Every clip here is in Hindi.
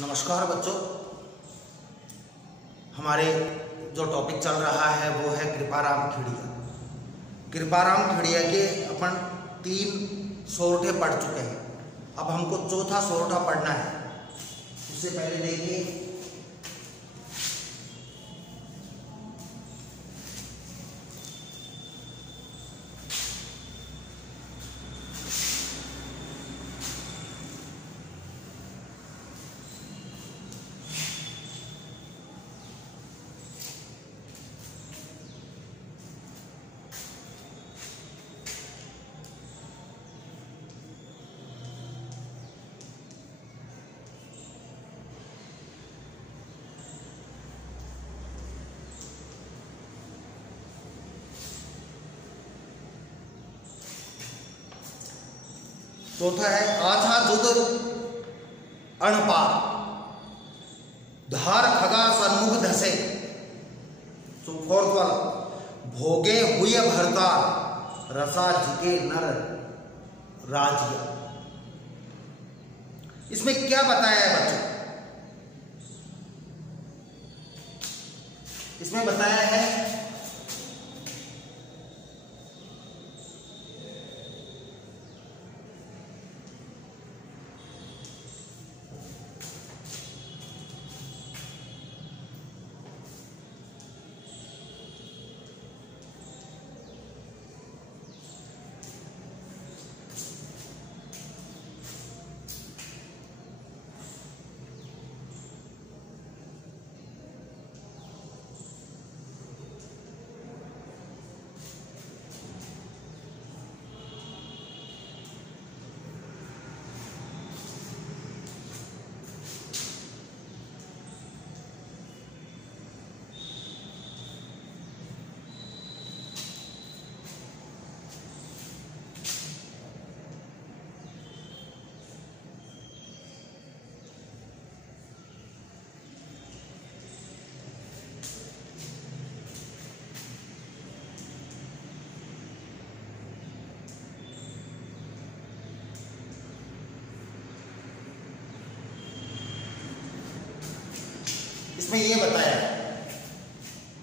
नमस्कार बच्चों, हमारे जो टॉपिक चल रहा है वो है कृपाराम खेड़िया। कृपाराम खेड़िया के अपन 3 सोरठे पढ़ चुके हैं। अब हमको चौथा सोरठा पढ़ना है। उससे पहले देखिए चौथा है आछा जुद अणपार धार खगा सन्मुख धसे। तो फोर्थ वाला भोगे हुए भरतार रसा जिके नर राजिया। इसमें क्या बताया है बच्चों? इसमें बताया है इसमें ये बताया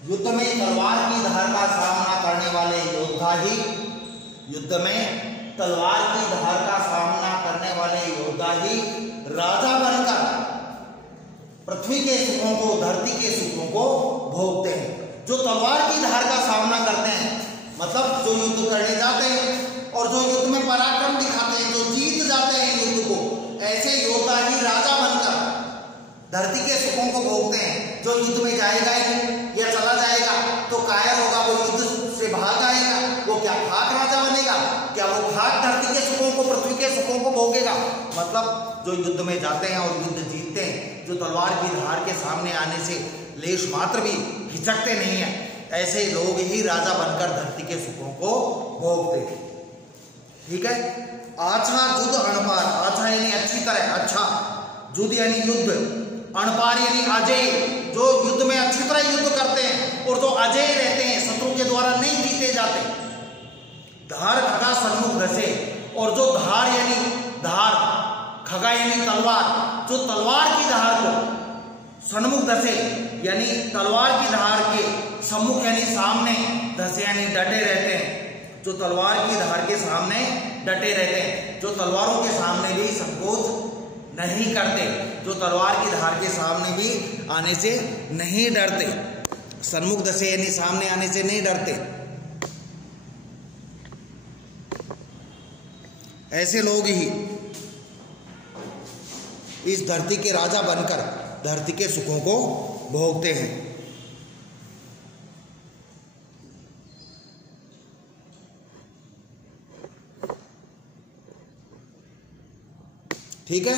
युद्ध में तलवार की धार का सामना करने वाले योद्धा ही राजा बनकर पृथ्वी के सुखों को, धरती के सुखों को भोगते हैं। जो तलवार की धार का सामना करते हैं मतलब जो युद्ध करने जाते हैं और जो युद्ध में पराक्रम दिखाते हैं, जो जीत जाते हैं युद्ध को, ऐसे योद्धा ही राजा बनकर धरती के सुखों को भोगते हैं। जो युद्ध में जाएगा ही या चला जाएगा तो कायर होगा, वो युद्ध से भाग आएगा, वो क्या भाग राजा बनेगा? क्या वो भाग धरती के सुखों को, पृथ्वी के सुखों को भोगेगा? मतलब जो युद्ध में जाते हैं और युद्ध जीतते हैं, जो तलवार की धार के सामने आने से लेश मात्र भी हिचकते नहीं है, ऐसे लोग ही राजा बनकर धरती के सुखों को भोगते हैं। ठीक है। आछा जुद अणपार, आछा यानी अच्छी तरह, अच्छा, जुद यानी युद्ध, अणपार यानी अजय, जो युद्ध में अच्छी तरह युद्ध करते हैं और जो अजय रहते हैं, शत्रु के द्वारा नहीं जीते जाते। धार खगा सन्मुख धसे, और जो धार यानी धार, खगा यानी तलवार, जो तलवार की धार को सन्मुख धसे यानी तलवार की धार के सम्मुख यानी सामने, धसे यानी डटे रहते हैं। जो तलवार की धार के सामने डटे रहते हैं, जो तलवारों के सामने भी संकोच नहीं करते, जो तलवार की धार के सामने भी आने से नहीं डरते। सन्मुख धसे यानी सामने आने से नहीं डरते। ऐसे लोग ही इस धरती के राजा बनकर धरती के सुखों को भोगते हैं। ठीक है।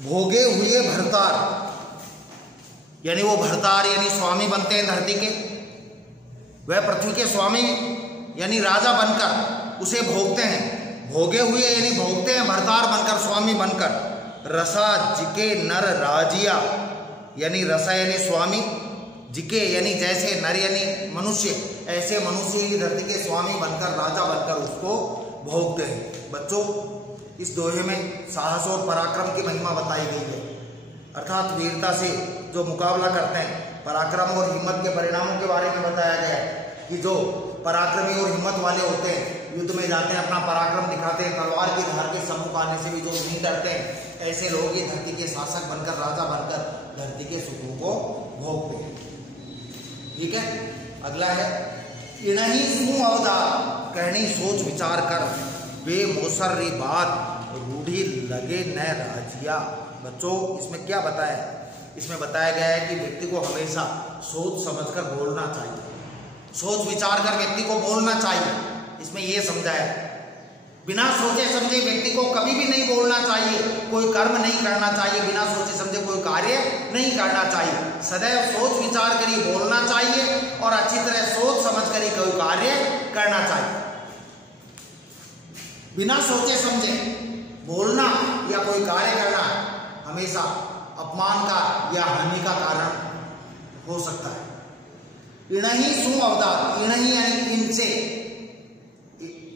भोगे हुए भरतार यानी वो भरतार यानी स्वामी बनते हैं धरती के, वह पृथ्वी के स्वामी यानी राजा बनकर उसे भोगते हैं। भोगे हुए यानी भोगते हैं भरतार बनकर, स्वामी बनकर। रसा जिके नर राजिया यानी रसा यानी स्वामी, जिके यानी जैसे, नर यानी मनुष्य, ऐसे मनुष्य ही धरती के स्वामी बनकर, राजा बनकर उसको भोगते हैं। बच्चों, इस दोहे में साहस और पराक्रम की महिमा बताई गई है, अर्थात वीरता से जो मुकाबला करते हैं, पराक्रम और हिम्मत के परिणामों के बारे में बताया गया है कि जो पराक्रमी और हिम्मत वाले होते हैं, युद्ध में जाते हैं, अपना पराक्रम दिखाते हैं, तलवार की धार के सम्मुख आने से भी जो नहीं डरते हैं, ऐसे लोग ही धरती के शासक बनकर, राजा बनकर धरती के सुखों को भोगते हैं। ठीक है, अगला है इनही सू अवतार, कहनी सोच विचार कर, बेमोसर्री बात रूढ़ी लगे न राजिया। बच्चों, इसमें क्या बताया? इसमें बताया गया है कि व्यक्ति को हमेशा सोच समझकर बोलना चाहिए, सोच विचार कर व्यक्ति को बोलना चाहिए। इसमें यह समझाया, बिना सोचे समझे व्यक्ति को कभी भी नहीं बोलना चाहिए, कोई कर्म नहीं करना चाहिए, बिना सोचे समझे कोई कार्य नहीं करना चाहिए। सदैव सोच विचार कर ही बोलना चाहिए और अच्छी तरह सोच समझ कर ही कोई कार्य करना चाहिए। बिना सोचे समझे बोलना या कोई कार्य करना हमेशा अपमान का या हानि का कारण हो सकता है। इणही सु अवदात, इणही यानी इनसे,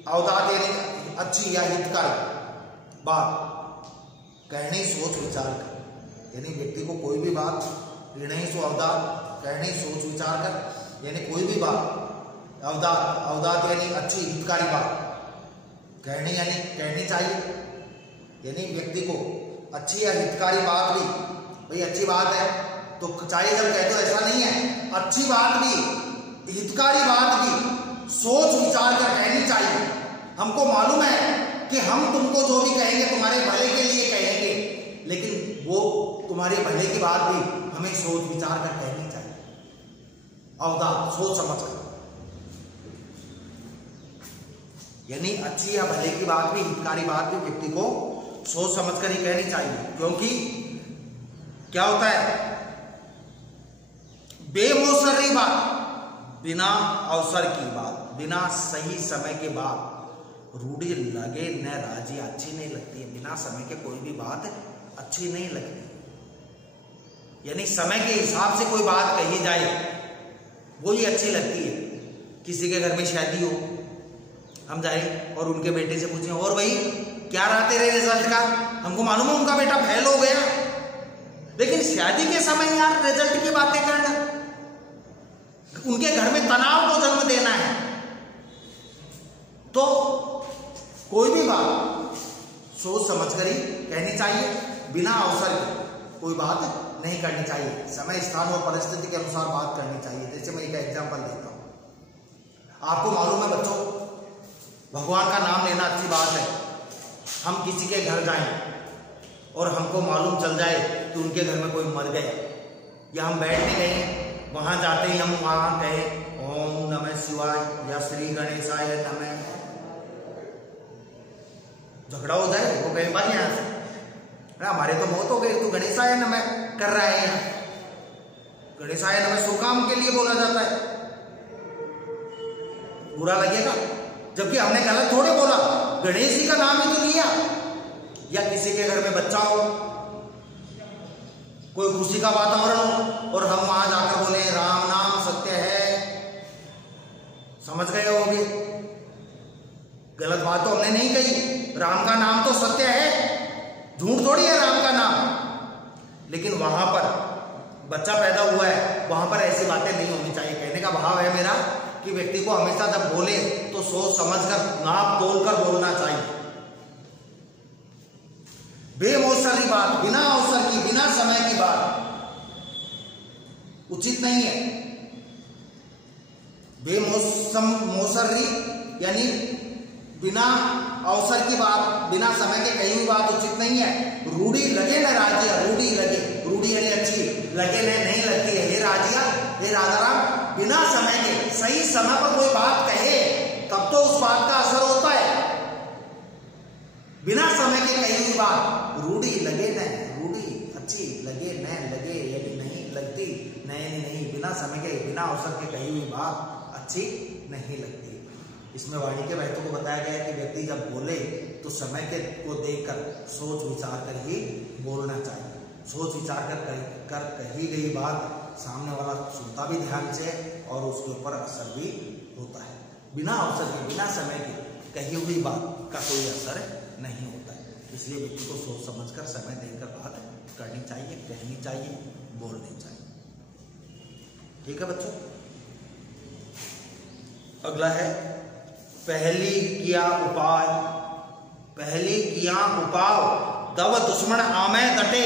अवदात यानी अच्छी या हितकारी बात, कहनी सोच विचार कर, यानी व्यक्ति को कोई भी बात, इणही सु अवदात, कहनी सोच विचार कर, यानी कोई भी बात, अवदात, अवदात यानी अच्छी हितकारी बात, कहनी यानी कहनी चाहिए, यानी व्यक्ति को अच्छी या हितकारी बात भी, भाई अच्छी बात है तो चाहिए जब कह दो, ऐसा नहीं है, अच्छी बात भी, हितकारी बात भी सोच विचार कर कहनी चाहिए। हमको मालूम है कि हम तुमको जो भी कहेंगे तुम्हारे भले के लिए कहेंगे, लेकिन वो तुम्हारे भले की बात भी हमें सोच विचार कर कहनी चाहिए, अवदात, सोच समझ कर, यानी अच्छी या भले की बात भी, हितकारी बात भी व्यक्ति को सोच समझकर ही कहनी चाहिए। क्योंकि क्या होता है, बेमौसरी बात, बिना अवसर की बात, बिना सही समय के बाद रूढ़ी लगे न राजी, अच्छी नहीं लगती है। बिना समय के कोई भी बात अच्छी नहीं लगती, यानी समय के हिसाब से कोई बात कही जाए वो ही अच्छी लगती है। किसी के घर में शादी हो, हम जाए और उनके बेटे से पूछें, और भाई क्या रहा तेरे रिजल्ट का? हमको मालूम है उनका बेटा फेल हो गया, लेकिन शादी के समय यार रिजल्ट की बातें करना, उनके घर में तनाव को जन्म देना है। तो कोई भी बात सोच समझकर ही कहनी चाहिए, बिना अवसर के कोई बात नहीं करनी चाहिए, समय स्थान और परिस्थिति के अनुसार बात करनी चाहिए। जैसे मैं एक एग्जांपल देता हूं, आपको मालूम है बच्चों, भगवान का नाम लेना अच्छी बात है। हम किसी के घर जाएं और हमको मालूम चल जाए कि उनके घर में कोई मर गया, या हम बैठने गए, वहां जाते ही हम वहां कहें ओम नमः शिवाय या श्री गणेशाय नमः, झगड़ा हो जाए, वो कहें भाई यहां से, हमारे तो मौत हो गई, तू गणेशाय नमः कर रहा है। यहाँ गणेशाय नमः शुभ काम के लिए बोला जाता है, बुरा लगेगा, जबकि हमने गलत थोड़े बोला, गणेश जी का नाम ही तो लिया। या किसी के घर में बच्चा हो, कोई खुशी का वातावरण हो और हम वहां जाकर बोले राम नाम सत्य है, समझ गए होगे, गलत बात तो हमने नहीं कही, राम का नाम तो सत्य है, झूठ थोड़ी है राम का नाम। लेकिन वहां पर बच्चा पैदा हुआ है, वहां पर ऐसी बातें नहीं होनी चाहिए। कहने का भाव है मेरा कि व्यक्ति को हमेशा जब बोले तो सोच समझकर, नाप तोल कर बोलना चाहिए। बेमौसरी बात, बिना अवसर की, बिना समय की बात उचित नहीं है। बेमौसरी यानी बिना अवसर की बात, बिना समय के कही हुई बात उचित नहीं है। रूढ़ी लगे न राजिया, रूढ़ी लगे, रूढ़ी यानी अच्छी, लगे नहीं लगती है। हे राजिया, हे राजाराम, बिना समय के सही समय पर कोई बात कहे तब तो उस बात का असर होता है। बिना समय के कही हुई बात रूढ़ी लगे न, रूढ़ी अच्छी, लगे न लगे यानी नहीं लगती, नहीं, बिना समय के, बिना अवसर के कही हुई बात अच्छी नहीं लगती। इसमें वाणी के महत्व को बताया गया है कि व्यक्ति जब बोले तो समय के को देखकर सोच विचार कर ही बोलना चाहिए। सोच विचार कर कही गई बात सामने वाला सुनता भी ध्यान से और उसके ऊपर असर भी होता है। बिना अवसर के, बिना समय के कही हुई बात का कोई असर नहीं होता है। इसलिए व्यक्ति को सोच समझकर समय देकर बात करनी चाहिए, कहनी चाहिए, बोलनी चाहिए। ठीक है बच्चों। अगला है पहली किया उपाय। पहली किया उपाय दव दुश्मन आमे डटे,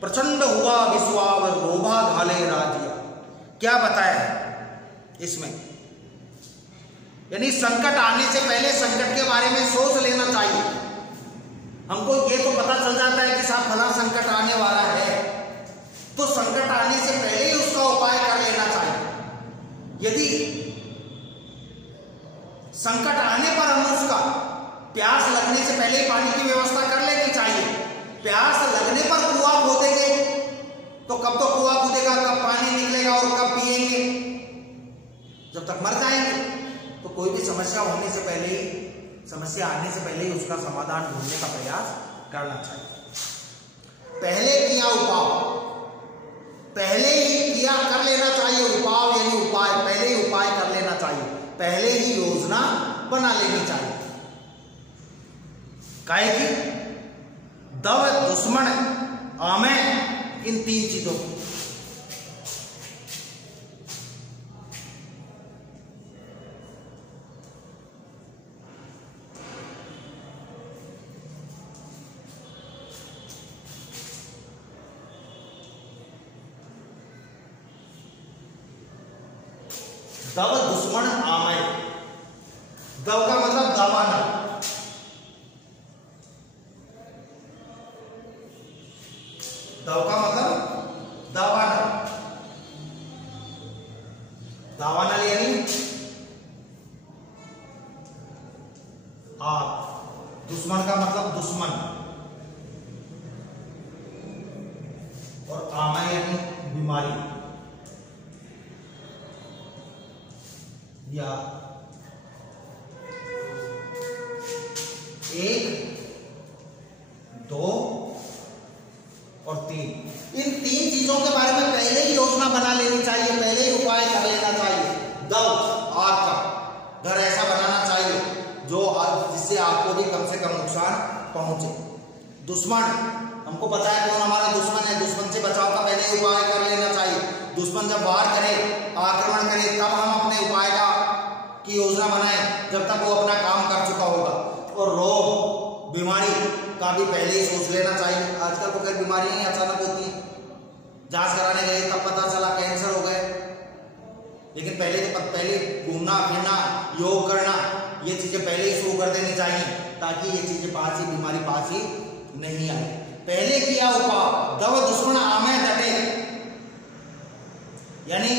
प्रचंड हुआ विश्वाव रोभा घाले राज्य। क्या बताया इसमें? यानी संकट आने से पहले संकट के बारे में सोच लेना चाहिए। हमको ये तो पता चल जाता है कि साहब फला संकट आने वाला है, तो संकट आने से पहले ही उसका उपाय कर लेना चाहिए। यदि संकट आने पर हम उसका प्यास लगने से पहले ही पानी की व्यवस्था कर लेनी चाहिए। प्यास लगने पर कुआं खोदेंगे तो कब तो कुआं कूदेगा, कब पानी निकलेगा और कब पिएंगे? जब तक मर जाएंगे। तो कोई भी समस्या होने से पहले ही, समस्या आने से पहले ही उसका समाधान ढूंढने का प्रयास करना चाहिए। पहले किया उपाय, पहले ही किया कर लेना चाहिए। उपाय यानी उपाय, पहले ही उपाय कर लेना चाहिए, पहले ही योजना बना लेनी चाहिए। काहे की दव दुश्मन आमे, इन तीन चीजों को दव दुश्मन आमे, दव का मतलब दबाना, दव का मतलब दबाना, दबाना यानी आग। दुश्मन का मतलब दुश्मन, और आमा यानी बीमारी या एक, दो और तीन। इन तीन चीजों के बारे में पहले ही योजना बना लेनी चाहिए, पहले ही उपाय कर लेना चाहिए। दव आग का घर ऐसा बनाना चाहिए जो जिससे आपको भी कम से कम नुकसान पहुंचे। दुश्मन, हमको पता है कौन हमारा दुश्मन है, दुश्मन से बचाव का पहले ही उपाय कर लेना चाहिए। दुश्मन जब वार करे, आक्रमण करे, तब हम अपने उपाय की योजना बनाएं, जब तक वो अपना काम कर चुका होगा। और रोग, बीमारी का भी पहले ही सोच लेना चाहिए। आजकल तो खैर बीमारियां ही अचानक होती हैं, जांच कराने गए तब पता चला कैंसर हो गए, लेकिन पहले घूमना फिरना, योग करना, ये चीजें पहले ही शुरू कर देनी चाहिए, ताकि ये चीजें पास ही, बीमारी पास ही नहीं आए। पहले किया उपाय दव दुश्मन आमे डटे, यानी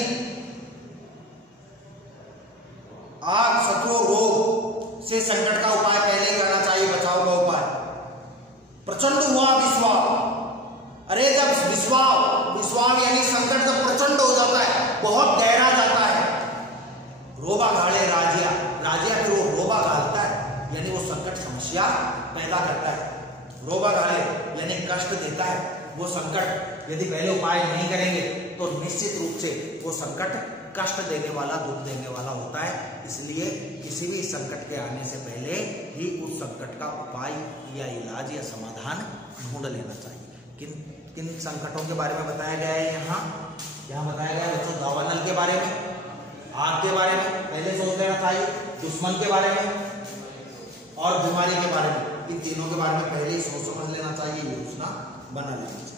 आग, शत्रु, रोग से संकट का उपाय पहले ही करना चाहिए, बचाव का उपाय। प्रचंड हुआ विश्वास, अरे जब विश्वास यानी संकट जब प्रचंड हो जाता है, बहुत गहरा जाता है। रोबा घाले राज्य, फिर वो रोबा घालता है, यानी वो संकट समस्या पैदा करता है। रोबा घाले यानी कष्ट देता है। वो संकट यदि पहले उपाय नहीं करेंगे तो निश्चित रूप से वो संकट कष्ट देने वाला, दुख देने वाला होता है। इसलिए किसी भी संकट के आने से पहले ही उस संकट का उपाय या इलाज या समाधान ढूंढ लेना चाहिए। किन संकटों के बारे में बताया गया है? यहाँ बताया गया है बच्चों, दावानल के बारे में, आग के बारे में पहले सोच लेना चाहिए, दुश्मन के बारे में और बीमारी के बारे में। इन तीनों के बारे में पहले ही सोच समझ लेना चाहिए, योजना बना लेना चाहिए।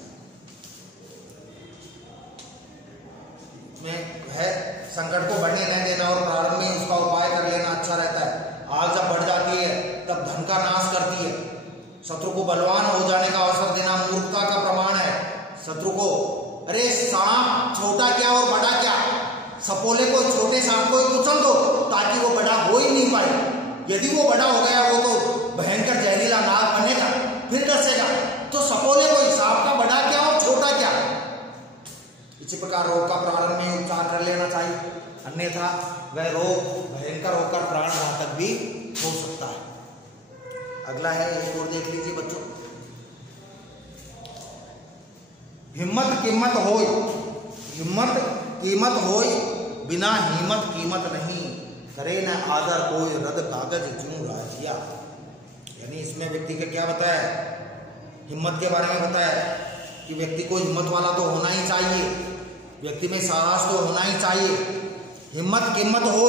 में है संकट को बढ़ने नहीं देना और प्रारंभ में उसका उपाय कर लेना अच्छा रहता है। आग जब बढ़ जाती है तब धन का नाश करती है। शत्रु को बलवान हो जाने का अवसर देना मूर्खता का प्रमाण है। शत्रु को, अरे सांप छोटा क्या और बड़ा क्या, सपोले को, छोटे सांप को कुचल दो ताकि वो बड़ा हो ही नहीं पाए। यदि वो बड़ा हो गया वो तो भयंकर जहरीला नाग बनेगा, फिर डसेगा। तो सपोले को, सांप का बड़ा क्या और छोटा क्या। इसी प्रकार रोग का प्रारंभ में उपचार कर लेना चाहिए, अन्यथा वह रोग भयंकर होकर प्राण घातक भी हो सकता है। अगला है, एक और देख लीजिए बच्चों, हिम्मत कीमत होय, हिम्मत कीमत होय, बिना हिम्मत कीमत नहीं। करे न आदर कोई रद कागज क्यों राजिया। यानी इसमें व्यक्ति का क्या बताया, हिम्मत के बारे में बताया कि व्यक्ति को हिम्मत वाला तो होना ही चाहिए, व्यक्ति में साहस तो होना ही चाहिए। हिम्मत कीमत हो,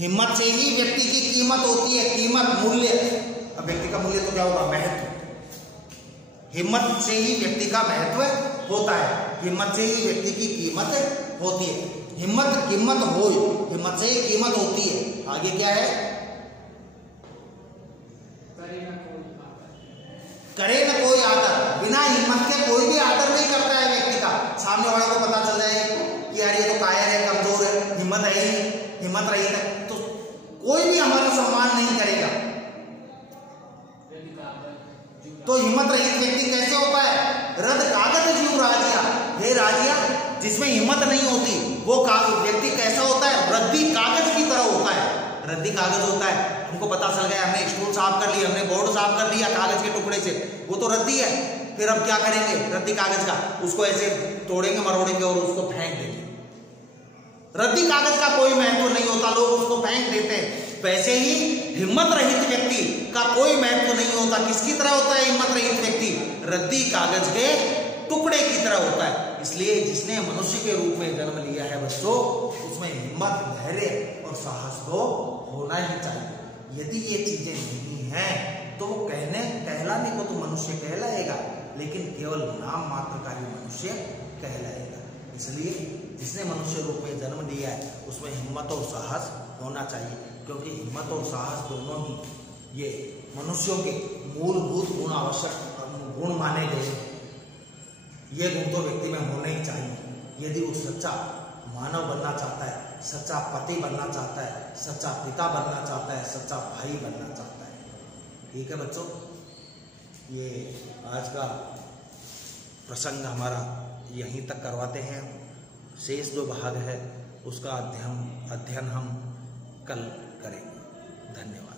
हिम्मत से ही व्यक्ति की कीमत होती है, कीमत मूल्य। अब व्यक्ति का मूल्य तो क्या होगा, महत्व। हिम्मत से ही व्यक्ति का महत्व होता है, हिम्मत से ही व्यक्ति की कीमत होती है। हिम्मत कीमत हो, हिम्मत से ही कीमत होती है। आगे क्या है, करे न कोई आदर, बिना हिम्मत के कोई भी आदर नहीं करता है व्यक्ति का। सामने वाले को पता चल जाए कि यार ये तो कायर है, कमजोर है, हिम्मत है ही, हिम्मत रहित है, तो कोई भी हमारा सम्मान नहीं करेगा। तो हिम्मत रहित व्यक्ति कैसे होता है, रद कागज जीव राजिया। हे राजिया, जिसमें हिम्मत नहीं होती वो व्यक्ति कैसा होता है, रद्दी कागज की तरह होता है। रद्दी कागज होता है, हमको पता चल गया, हमने स्टूल साफ कर लिया, हमने बोर्ड साफ कर लिया कागज के टुकड़े से, वो तो रद्दी है। फिर अब क्या करेंगे, रद्दी कागज का उसको ऐसे तोड़ेंगे मरोड़ेंगे और उसको फेंक देंगे। रद्दी कागज का कोई महत्व नहीं होता, लोग उसको फेंक देते हैं। वैसे ही हिम्मत रहित व्यक्ति का कोई महत्व नहीं होता। किसकी तरह होता है हिम्मत रहित व्यक्ति, रद्दी कागज के टुकड़े की तरह होता है। इसलिए जिसने मनुष्य के रूप में जन्म लिया है बच्चों, उसमें हिम्मत, धैर्य और साहस तो होना ही चाहिए। यदि ये चीजें नहीं हैं तो वो कहलाने को तो मनुष्य कहलाएगा, लेकिन केवल नाम मात्र का ही मनुष्य कहलाएगा। इसलिए जिसने मनुष्य रूप में जन्म लिया है उसमें हिम्मत और साहस होना चाहिए, क्योंकि हिम्मत और साहस दोनों ही ये मनुष्यों के मूलभूत गुण, आवश्यक गुण माने गए हैं। ये गुण तो व्यक्ति में होने ही चाहिए। यदि वो सच्चा मानव बनना चाहता है, सच्चा पति बनना चाहता है, सच्चा पिता बनना चाहता है, सच्चा भाई बनना चाहता है। ठीक है बच्चों, ये आज का प्रसंग हमारा यहीं तक करवाते हैं। शेष जो भाग है उसका अध्ययन हम कल करेंगे। धन्यवाद।